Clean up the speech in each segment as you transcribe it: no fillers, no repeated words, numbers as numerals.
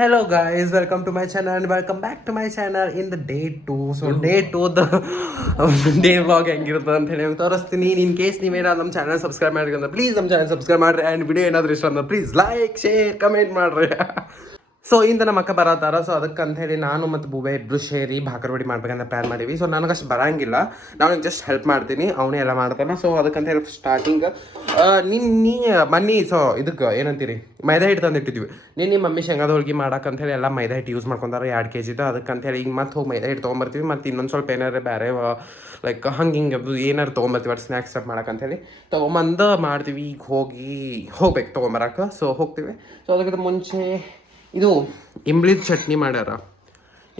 Hello guys, welcome to my channel and welcome back to my channel in the day 2. So day 2 day vlog ಹೆಂಗಿರುತ್ತೆ ಅಂತ ಹೇಳಿ ತೋರಿಸ್ತೀನಿ. In case ನೀವೇನಾದ್ರು ನಮ್ಮ channel subscribe ಮಾಡಿದ್ರೆ please ನಮ್ಮ ಚಾನಲ್ ಸಬ್ಸ್ಕ್ರೈಬ್ ಮಾಡಿರಿ ಆ್ಯಂಡ್ ವಿಡಿಯೋ ಏನಾದರೂ ಇಷ್ಟ ಅಂದ್ರೆ ಪ್ಲೀಸ್ ಲೈಕ್ ಶೇರ್ ಕಮೆಂಟ್ ಮಾಡಿರಿ. ಸೊ ಇಂದ ನಮ್ಮ ಅಕ್ಕ ಬರತ್ತಾರ. ಸೊ ಅದಕ್ಕಂತ ಹೇಳಿ ನಾನು ಮತ್ತು ಬೂಬೆ ಇಬ್ಬರು ಸೇರಿ ಭಾಕರವಡಿ ಮಾಡ್ಬೇಕಂತ ಪ್ಲ್ಯಾನ್ ಮಾಡೀವಿ. ಸೊ ನನಗಷ್ಟು ಬರಂಗಿಲ್ಲ, ನಾನು ಜಸ್ಟ್ ಹೆಲ್ಪ್ ಮಾಡ್ತೀನಿ, ಅವನೇ ಎಲ್ಲ ಮಾಡ್ತಾನೆ. ಸೊ ಅದಕ್ಕಂತ ಹೇಳಿ ಸ್ಟಾರ್ಟಿಂಗ್ ಮನ್ನಿ ಸೊ ಇದಕ್ಕೆ ಏನಂತೀರಿ ಮೈದಾ ಹಿಟ್ಟು ತಂದಿಟ್ಟಿದ್ವಿ. ನಿಮ್ಮ ಮಮ್ಮಿ ಶೇಂಗಾದ ಹೋಳ್ಗೆ ಮಾಡಕ್ಕಂತ ಹೇಳಿ ಎಲ್ಲ ಮೈದಾ ಹಿಟ್ಟು ಯೂಸ್ ಮಾಡ್ಕೊಂತಾರೆ 2 kg. ಅದಕ್ಕಂತ ಹೇಳಿ ಈಗ ಮತ್ತೆ ಹೋಗಿ ಮೈದಾ ಹಿಟ್ಟು ತೊಗೊಂಬರ್ತೀವಿ. ಮತ್ತು ಇನ್ನೊಂದು ಸ್ವಲ್ಪ ಏನಾರು ಬೇರೆ ಲೈಕ್ ಹಿಂಗೆ ಏನಾರು ತೊಗೊಂಬರ್ತೀವಿ ಅದು ಸ್ನ್ಯಾಕ್ಸ್ ಸ್ಟಾರ್ಟ್ ಮಾಡಕ್ಕಂತ ಹೇಳಿ ತೊಗೊಂಬಂದು ಮಾಡ್ತೀವಿ. ಈಗ ಹೋಗ್ಬೇಕು ತೊಗೊಂಬರಕ್ಕೆ. ಸೊ ಹೋಗ್ತೀವಿ. ಸೊ ಅದಕ್ಕಿಂತ ಮುಂಚೆ ಇದು ಇಂಬ್ಳಿದ ಚಟ್ನಿ ಮಾಡ್ಯಾರ.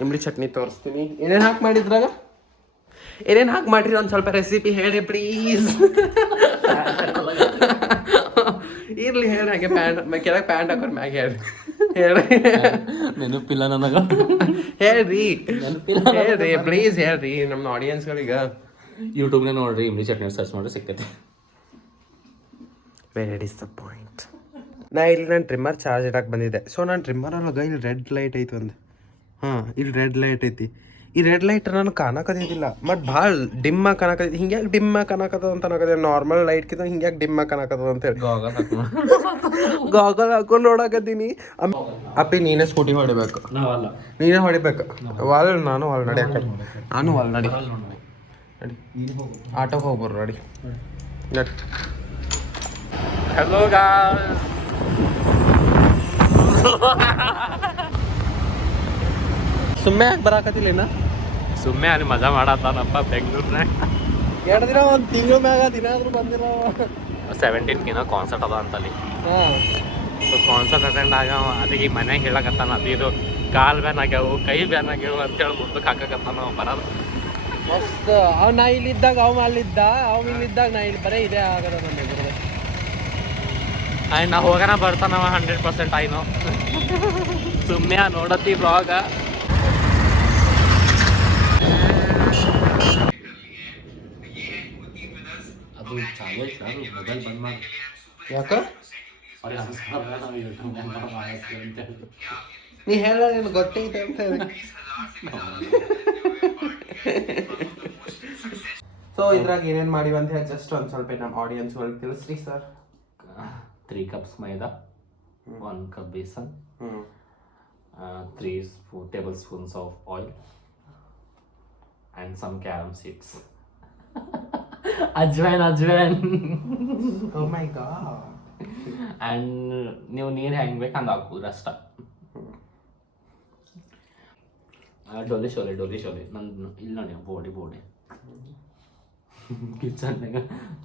ಇಂಬ್ಳಿ ಚಟ್ನಿ ತೋರಿಸ್ತೀನಿ. ಏನೇನು ಹಾಕಿ ಮಾಡಿದ್ರಾಗ ಏನೇನು ಹಾಕಿ ಮಾಡಿರಿ ಒಂದು ಸ್ವಲ್ಪ ರೆಸಿಪಿ ಹೇಳಿ ಪ್ಲೀಸ್. ಇರ್ಲಿ ಹೇಳಿ ಹಾಗೆ ಪ್ಯಾಂಟ್ ಕೆಳಗೆ ಪ್ಯಾಂಟ್ ಹಾಕೋರು ಮ್ಯಾಗ ಹೇಳ್ರಿ ನೆನಪಿಲ್ಲ ನನಗ. ಹೇಳ್ರಿ ಪ್ಲೀಸ್ ಹೇಳ್ರಿ ನಮ್ಮ ಆಡಿಯನ್ಸ್ಗಳಿಗೆ. ಯೂಟ್ಯೂಬ್ನೇ ನೋಡ್ರಿ, ಇಂಬ್ಳಿ ಚಟ್ನಿ ಸರ್ಚ್ ಮಾಡ್ರಿ ಸಿಗ್ತೈತಿ. Very disappoint. ನಾನು ಟ್ರಿಮ್ಮರ್ ಚಾರ್ಜ್ ಇಡಕ್ಕೆ ಬಂದಿದ್ದೆ. ಸೊ ನಾನು ಟ್ರಿಮ್ಮರ್ ಒಳಗೆ ಇಲ್ಲಿ ರೆಡ್ ಲೈಟ್ ಐತಿ ಒಂದು. ಇಲ್ಲಿ ರೆಡ್ ಲೈಟ್ ಐತಿ. ಈ ರೆಡ್ ಲೈಟ್ ನಾನು ಕಾಣಕದಿದ್ದಿಲ್ಲ, ಬಟ್ ಭಾಳ ಡಿಮ್ಮಾಗಿ ಕಾಣಕತ್ತೈತಿ. ಹಿಂಗ್ಯಾಕೆ ಡಿಮ್ಮಾಗಿ ಕಾಣಕತ್ತದ ಅಂತ ಅನ್ನಕತ್ತೆ. ನಾರ್ಮಲ್ ಲೈಟ್ಕಿಂತ ಹಿಂಗ್ಯಾಕೆ ಡಿಮ್ಮಾಗಿ ಕಾಣಕತ್ತದ ಅಂತೇಳಿ ಗಾಗಲ್ ಹಾಕೊಂಡು ನೋಡಕತ್ತೀನಿ. ಅಪ್ಪಿ ನೀನೇ ಸ್ಕೂಟಿ ಹೊಡಿಬೇಕು, ನೀನೇ ಹೊಡಿಬೇಕು. ನಾನು ವಾಲ್ ನಡಿ ನಾನು ವಾಲ್ ನಡಿ ಆಟೋಗೆ ಹೋಗ್ಬರ್ರು ನಡಿ ನಡಿ. ಹಲೋ ಗಾಯ್ಸ್, ಸುಮ್ಮನೆ ಯಾಕೆ ಬರಾಕತ್ತಿಲ್ಲ? ಸುಮ್ಮನೆ ಅಲ್ಲಿ ಮಜಾ ಮಾಡತ್ತಾನಪ್ಪ ಬೆಂಗ್ಳೂರ್ನಾಗ. 2 ದಿನ 1 ತಿಂಗಳ ಮ್ಯಾಗ ದಿನ ಆದ್ರೂ ಬಂದಿಲ್ಲ. 17th ಕಾನ್ಸರ್ಟ್ ಅದ ಅಂತಲ್ಲಿ. ಸೊ ಕಾನ್ಸರ್ಟ್ ಅಟೆಂಡ್ ಆಗ ಅದಕ್ಕೆ ಈ ಮನ್ಯಾಗ ಹೇಳಕತ್ತಾನ ಅದು ಇದು ಕಾಲು ಬ್ಯಾನ್ ಆಗ್ಯಾವು, ಕೈ ಬ್ಯಾನ್ ಆಗ್ಯಾವು ಅಂತೇಳಿ ಮುಂದಕ್ಕೆ ಹಾಕಕತ್ತಾನ ಬರೋದು. ಮಸ್ತ್. ನಾ ಇಲ್ಲಿದ್ದಾಗ ಅಲ್ಲಿದ್ದ, ಇಲ್ಲಿದ್ದಾಗ ನಾ ಇಲ್ಲಿ ಬರೀ ಇದೇ ಆಗದ ನಮಗೆ. ಆ್ಯಂಡ್ ನಾ ಹೋಗೋಣ ಬರ್ತಾನವ 100% ಆಯ್ನು. ಸುಮ್ಮನೆ ನೋಡತ್ತಿ ಬ್ಲಾಗ. ಅದು ಚಾಲು ಐತೆ, ಮೊಬೈಲ್ ಬಂದ್ ಮಾಡಿ. ಯಾಕ ನೀ ಹೇಳ, ನಿನ್ ಗೊತ್ತೈತೆ ಅಂತ ಹೇಳಿ. ಸೊ ಇದ್ರಾಗ ಏನೇನು ಮಾಡಿವಿ ಅಂತ ಹೇಳಿ ಜಸ್ಟ್ ಒಂದು ಸ್ವಲ್ಪ ನಮ್ಮ ಆಡಿಯನ್ಸ್ಗಳಿಗೆ ತಿಳಿಸ್ರಿ sir. 3 cups maida, 1 cup besan, 3 tablespoons of oil and some carom seeds. Ajwain oh my God. And ನೀವು ನೀರು ಹೆಂಗೆ ಬೇಕು ಹಂಗೆ ಹಾಕೋದು ಅಷ್ಟ. ಡೋಲಿ ಶೋಲೆ ನಂದು ಇಲ್ಲ ನೋಡಿ ಬೋಡಿ ಕಿಚನ್ನಾಗ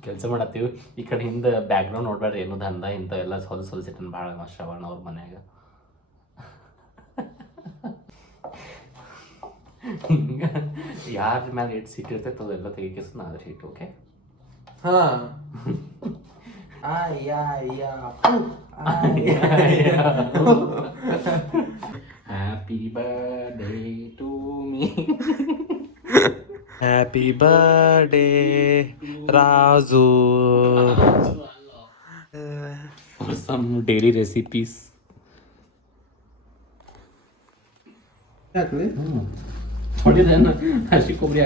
ಕೆಲಸ ಮಾಡತ್ತೀವಿ. ಈ ಕಡೆ ಹಿಂದೆ ಬ್ಯಾಕ್ಗ್ರೌಂಡ್ ನೋಡ್ಬೇಡ್ರಿ, ಏನು ದಂಧ ಇಂಥವೆಲ್ಲ ಹೊಲಸಿಟ್ಟನ್ ಭಾಳ ಶ್ರವಣ ಅವ್ರ ಮನ್ಯಾಗ. ಯಾರ ಮ್ಯಾಲೆ ಇಟ್ಟು ಸೀಟ್ ಇರ್ತೈತೆ ಅದೆಲ್ಲ ತೆಗಿಕೇಸ ನಾದ್ರ heat. Okay, happy birthday to me, happy birthday Raju. For some daily recipes. हर्षी कोबरी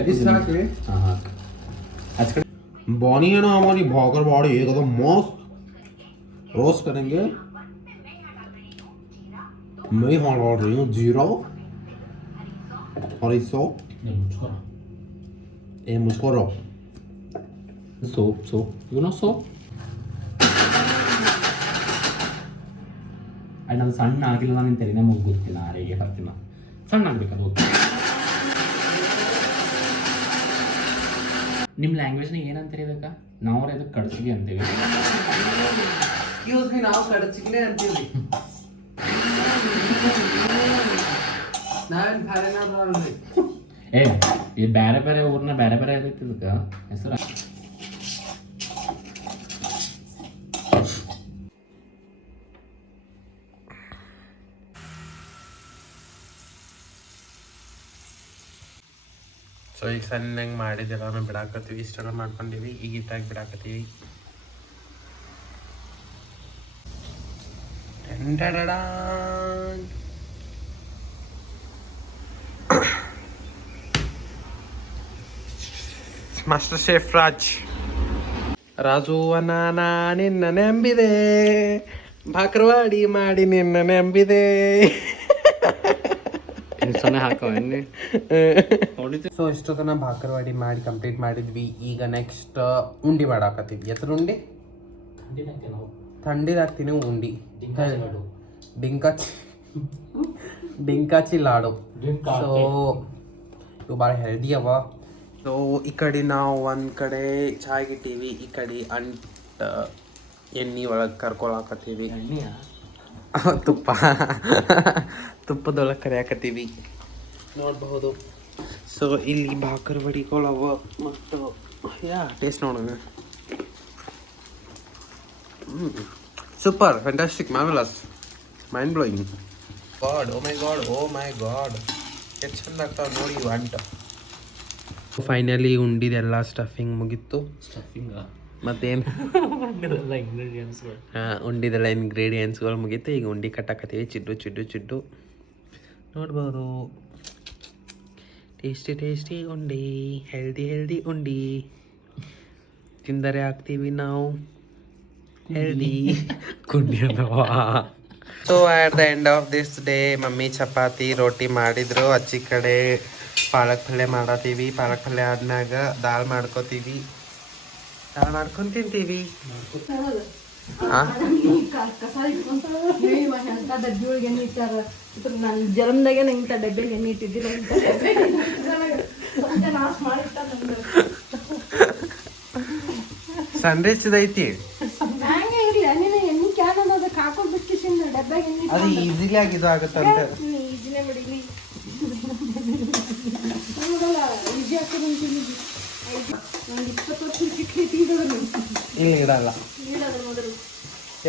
बॉनी है ना हमारी भागर बॉडी एकदम मस्त रोस्ट करेंगे. मैं हाँ डाल रही हूँ जीरा और मुझको रो सोप यू नो सोप. ಅದು ನಾನು ಸಣ್ಣ ಆಗಿಲ್ಲ ನಿಂತೇನೆ, ನಮಗೆ ಗೊತ್ತಿಲ್ಲ ಆರೆಗೆ ಫಾತಿಮಾ ಸಣ್ಣ ಆಗ್ಬೇಕದು. ನಿಮ್ಮ ಲ್ಯಾಂಗ್ವೇಜ್ನಾಗ ಏನಂತೀರಿ ಇದಕ್ಕೆ? ನಾವು ಅದಕ್ಕೆ ಕಡ್ಚಿಗೆ ಅಂತೀವಿ. ನಾವು ಕಡಚಿಗೆ ಅಂತೀವಿ. ಈ ಬೇರೆ ಬೇರೆ ಊರ್ನ ಬೇರೆ ಬೇರೆ ಇರುತ್ತೆ ಇದಕ್ಕೆ ಹೆಸರು. ಸೊ ಈಗ ಸಣ್ಣಂಗೆ ಮಾಡಿದ್ದೆಲ್ಲ ಬಿಡಾಕತ್ತೀವಿ. ಇಷ್ಟೆಲ್ಲ ಮಾಡ್ಕೊಂಡಿವಿ, ಈಗ ಇಟ್ಟಾಗಿ ಬಿಡಾಕತ್ತೀವಿ. ಮಾಸ್ಟರ್ ಶೇಫ್ ರಾಜುವನ ನಿನ್ನ ನೆಂಬಿದೆ, ಭಾಕ್ರವಾಡಿ ಮಾಡಿ ನಿನ್ನ ನೆಂಬಿದೆ. ಸೊ ಇಷ್ಟೊತ್ತನ ಭಾಕರವಾಡಿ ಮಾಡಿ ಕಂಪ್ಲೀಟ್ ಮಾಡಿದ್ವಿ. ಈಗ ನೆಕ್ಸ್ಟ್ ಉಂಡಿ ಮಾಡಾಕತ್ತೀವಿ. ಎತ್ರ ಉಂಡಿ? ಥಂಡಿದಾಗ್ತೀನಿ ಉಂಡಿ. ಡಿಂಕಾಚಿ ಲಾಡು. ಸೊ ಇವು ಭಾಳ ಹೆಲ್ದಿ ಅವ. ಸೊ ಈ ಕಡೆ ನಾವು ಒಂದು ಕಡೆ ಚಾಯ್ಗಿಟ್ಟೀವಿ, ಈ ಕಡೆ ಎಣ್ಣೆ ಒಳಗೆ ಕರ್ಕೊಳಕತ್ತೀವಿ. ತುಪ್ಪದೊಳಗೆ ಕರಿಯಾಕತ್ತೀವಿ ನೋಡಬಹುದು. ಸೊ ಇಲ್ಲಿ ಭಾಕರವಾಡಿಗಳವ ಮತ್ತು ಟೇಸ್ಟ್ ನೋಡೋಣ. Super, fantastic, marvelous, mind blowing. God, oh my god ಎಷ್ಟು ಚಂದ ಆಗ್ತಾವೆ ನೋಡಿ ಇವು ಅಂಟ. ಫೈನಲಿ ಉಂಡಿದೆಲ್ಲ ಸ್ಟಫಿಂಗ್ ಮುಗೀತು. ಮತ್ತೇನು ಉಂಡಿದೆಲ್ಲ ಇಂಗ್ರೀಡಿಯೆಂಟ್ಸ್ಗಳು ಮುಗೀತು. ಈಗ ಉಂಡಿ ಕಟ್ಟಾಕತ್ತೀವಿ. ಚಿಡ್ಡು ನೋಡ್ಬೋದು. ಟೇಸ್ಟಿ ಉಂಡಿ, ಹೆಲ್ದಿ ಉಂಡಿ ತಿಂದರೆ ಆಗ್ತೀವಿ ನಾವು ಹೆಲ್ದಿ ಕುಂಡಿ ಅಲ್ಲವಾ. So at the end of this day mummy chapati ರೋಟಿ ಮಾಡಿದ್ರು. ಅಚ್ಚಿ ಕಡೆ ಪಾಲಕ್ ಪಲ್ಯ ಮಾಡತ್ತೀವಿ. ಪಾಲಕ್ ಪಲ್ಯ ಆದ್ಮ್ಯಾಗ ದಾಲ್ ಮಾಡ್ಕೋತೀವಿ. ದಾಲ್ ಮಾಡ್ಕೊಂಡು ತಿಂತೀವಿ. ಜನ್ಮದಾಗೆ ಇಂಥ ಡಬ್ಬಿಗೆ ಎಣ್ಣೆ ಇಟ್ಟಿದ್ದಿಲ್ಲ. ಸನ್ರೈಸ್ ಐತಿ, ಎಣ್ಣೆ ಕ್ಯಾನ್ ಅದಕ್ಕೆ ಹಾಕೋದು ಬಿಟ್ಟಿಸಿಂದ ಡಬ್ಬ್ಯಾಗ ಎಣ್ಣೆ ಅದು ಈಸಿಲಿ ಆಗಿ ಇದು ಆಗುತ್ತಂತೆ. ಈಜಿನೇ ಮಾಡಿದ್ವಿ. ಈಜಿ ಹಾಕೋದಂತೀನಿ. ನಂಗೆ 20 ವರ್ಷ ಕಿಟ್ಲಿ ಇಲ್ಲಿ ಇಡಲ್ಲ. ಮೊದಲು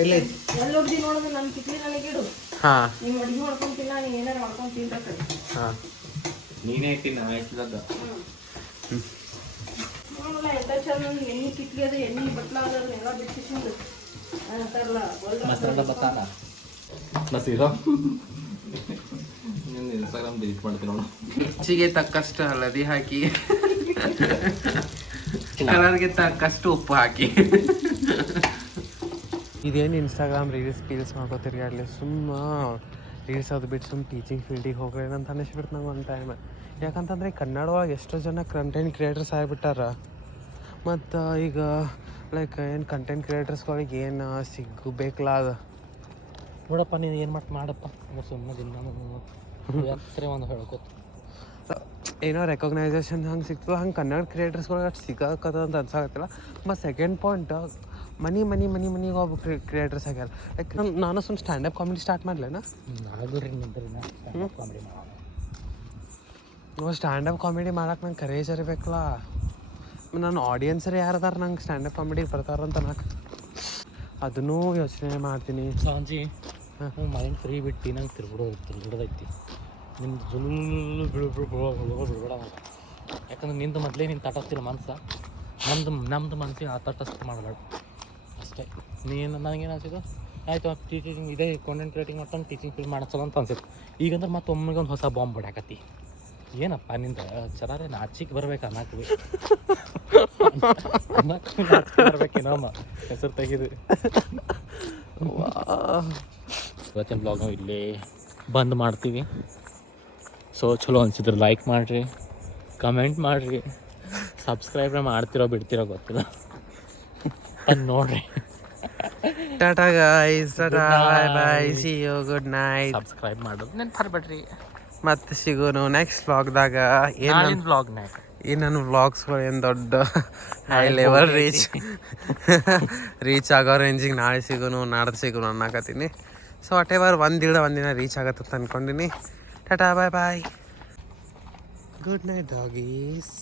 ಎಲ್ಲಿ ಎಲ್ಲೊಬ್ದಿ ನೋಡೋದು ನನ್ನ ಕಿಟ್ಲಿ ನನಗೆ ಇಡು. ನೀನು ಅಡುಗೆ ಮಾಡ್ಕೊಂತಿಲ್ಲ, ನೀನು ಏನಾರು ಮಾಡ್ಕೊಂಡು ತಿನ್ಬೇಕು. ನೀನೇ ಇಟ್ಟಿನ ಆಯ್ತದ ನೋಡಲ್ಲ ಎಂತ ಚಂದ ಎಣ್ಣೆ ಕಿಟ್ಲಿ ಅದು ಎಣ್ಣೆ ಬಟ್ಲ ಅದನ್ನೆಲ್ಲ ಬಿಟ್ಟಿಸಿಂದು ಅಂತಾರಲ್ಲ ಮಸಾಲ ಬತ್ತಾನ ಬಸ್ ಇರೋ. ಇನ್ಸ್ಟಾಗ್ರಾಮ್ ಡಿಲೀಟ್ ಮಾಡ್ತೀನಿ ನೋಡು. ರುಚಿಗೆ ತಕ್ಕಷ್ಟು ಹಳದಿ ಹಾಕಿ, ಕಲರ್ಗೆ ತಕ್ಕಷ್ಟು ಉಪ್ಪು ಹಾಕಿ. ಇದೇನು ಇನ್ಸ್ಟಾಗ್ರಾಮ್ ರೀಲ್ಸ್ ಮಾಡ್ಕೋತೀರಿ ಅಲ್ಲಿ ಸುಮ್ಮ ರೀಲ್ಸ್ ಅದು ಬಿಟ್ಟು ಸುಮ್ಮ ಟೀಚಿಂಗ್ ಫೀಲ್ಡಿಗೆ ಹೋಗ್ರಿ ಅಂತ ಅನ್ನಿಸ್ಬಿಡ್ತು ನಂಗೆ ಒಂದು ಟೈಮ್. ಯಾಕಂತಂದರೆ ಕನ್ನಡ ಒಳಗೆ ಎಷ್ಟೋ ಜನ ಕಂಟೆಂಟ್ ಕ್ರಿಯೇಟರ್ಸ್ ಆಗಿಬಿಟ್ಟಾರ. ಮತ್ತು ಈಗ ಲೈಕ್ ಏನು ಕಂಟೆಂಟ್ ಕ್ರಿಯೇಟರ್ಸ್ಗಳಿಗೆ ಏನು ಸಿಗಬೇಕಲ್ಲ ಅದು. ನೋಡಪ್ಪ ನೀನು ಏನು ಮಾಡಪ್ಪ ಸುಮ್ಮನೆ ದಿನ ಸರಿ ಒಂದು ಹೇಳ್ಕೊತ ಏನೋ ರೆಕಗ್ನೈಸೇಷನ್ ಹಂಗೆ ಸಿಗ್ತದೆ. ಹಂಗೆ ಕನ್ನಡ ಕ್ರಿಯೇಟರ್ಸ್ಗಳಿಗೆ ಅಷ್ಟು ಸಿಗಕದ ಅಂತ ಅನ್ಸಾಗತ್ತಿಲ್ಲ. ಮತ್ತು ಸೆಕೆಂಡ್ ಪಾಯಿಂಟ್ ಮನಿಗೆ ಒಬ್ಬ ಕ್ರಿಯೇಟರ್ಸ್ ಆಗ್ಯಾರ. ಲೈಕ್ ನಾನು ಸುಮ್ಮನೆ ಸ್ಟ್ಯಾಂಡಪ್ ಕಾಮಿಡಿ ಸ್ಟಾರ್ಟ್ ಮಾಡಲೇನಾ? ಸ್ಟ್ಯಾಂಡಪ್ ಕಾಮಿಡಿ ಮಾಡಕ್ಕೆ ನಂಗೆ ಕರೇಜ್ ಇರಬೇಕಲ್ಲ. ನನ್ನ ಆಡಿಯನ್ಸರೇ ಯಾರದಾರ ನಂಗೆ ಸ್ಟ್ಯಾಂಡಪ್ ಕಾಮಿಡಿ ಬರ್ತಾರಂತ ನಾಲ್ಕು ಅದನ್ನೂ ಯೋಚನೆ ಮಾಡ್ತೀನಿ. ಸಂಜೆ ಮೈಂಡ್ ಫ್ರೀ ಬಿಟ್ಟು ನಂಗೆ ತಿರ್ಬಿಡೋದೈತಿ. ನಿಮ್ದು ಜುಲ್ಲು ಬಿಡ್ಬೇಡ. ಯಾಕಂದ್ರೆ ನಿಂದು ಮೊದಲೇ ನೀನು ತಟಸ್ತಿಲ್ಲ ಮನ್ಸು. ನಮ್ದು ಮನ್ಸಿಗೆ ಆ ತಟಸ್ತು ಮಾಡಬೇಡ ಅಷ್ಟೇ. ನೀನು ನನಗೇನು ಅನ್ಸಿದ್ದು ಆಯಿತು ಟೀಚಿಂಗ್ ಇದೇ ಕಾಂಟೆಂಟ್ ಕ್ರಿಯೇಟಿಂಗ್ ಮಾಡ್ತಾನೆ ಟೀಚಿಂಗ್ ಫೀಲ್ಡ್ ಮಾಡೋಸಲ್ಲ ಅಂತ ಅನ್ಸಿತ್ತು. ಈಗಂದ್ರೆ ಮತ್ತೆ ಒಮ್ಮೆಗೆ ಒಂದು ಹೊಸ ಬಾಂಬ್ ಬಿಡಾಕತ್ತಿ. ಏನಪ್ಪ ನಿಂದ ಚೆನ್ನಾರೇ ನಾಚಿಗೆ ಬರ್ಬೇಕು ಅನ್ನಕ್ಕೆ ಬರ್ಬೇಕೇನಮ್ಮ ಹೆಸರು ತೆಗೆದು. ಇವತ್ತಿನ ಬ್ಲಾಗ್ ನಾವು ಇಲ್ಲೇ ಬಂದ್ ಮಾಡ್ತೀವಿ. ಸೊ ಚಲೋ ಅನ್ಸಿದ್ರೆ ಲೈಕ್ ಮಾಡಿರಿ, ಕಮೆಂಟ್ ಮಾಡಿರಿ, ಸಬ್ಸ್ಕ್ರೈಬ್ ಮಾಡ್ತಿರೋ ಬಿಡ್ತಿರೋ ಗೊತ್ತಿಲ್ಲ ನೋಡ್ರಿ. Tata guys, tata bye bye, see you, good night. Subscribe ಮಾಡೋದು ನೆನಪರ್ಬೇಡ್ರಿ. ಮತ್ತೆ ಸಿಗೋನು ನೆಕ್ಸ್ಟ್ ವ್ಲಾಗ್ದಾಗ. ಏನೇನು ವ್ಲಾಗ್ನಾಗ ಈ ನನ್ನ ವ್ಲಾಗ್ಸ್ಗಳು ಏನು ದೊಡ್ಡ ಹೈ ಲೆವೆಲ್ ರೀಚ್ ಆಗೋ ರೇಂಜಿಗೆ ನಾಳೆ ಸಿಗೋನು ನಾಡ್ದು ಸಿಗೋನು ಅನ್ನಕತ್ತೀನಿ. ಸೊ ವಾಟೆವರ್ ಒಂದಿನ ರೀಚ್ ಆಗತ್ತೆ ಅಂತ ಅಂದ್ಕೊಂಡಿನಿ. ಟಾಟಾ ಬಾಯ್ ಬಾಯ್, ಗುಡ್ ನೈಟ್ ಡಾಗೀಸ್.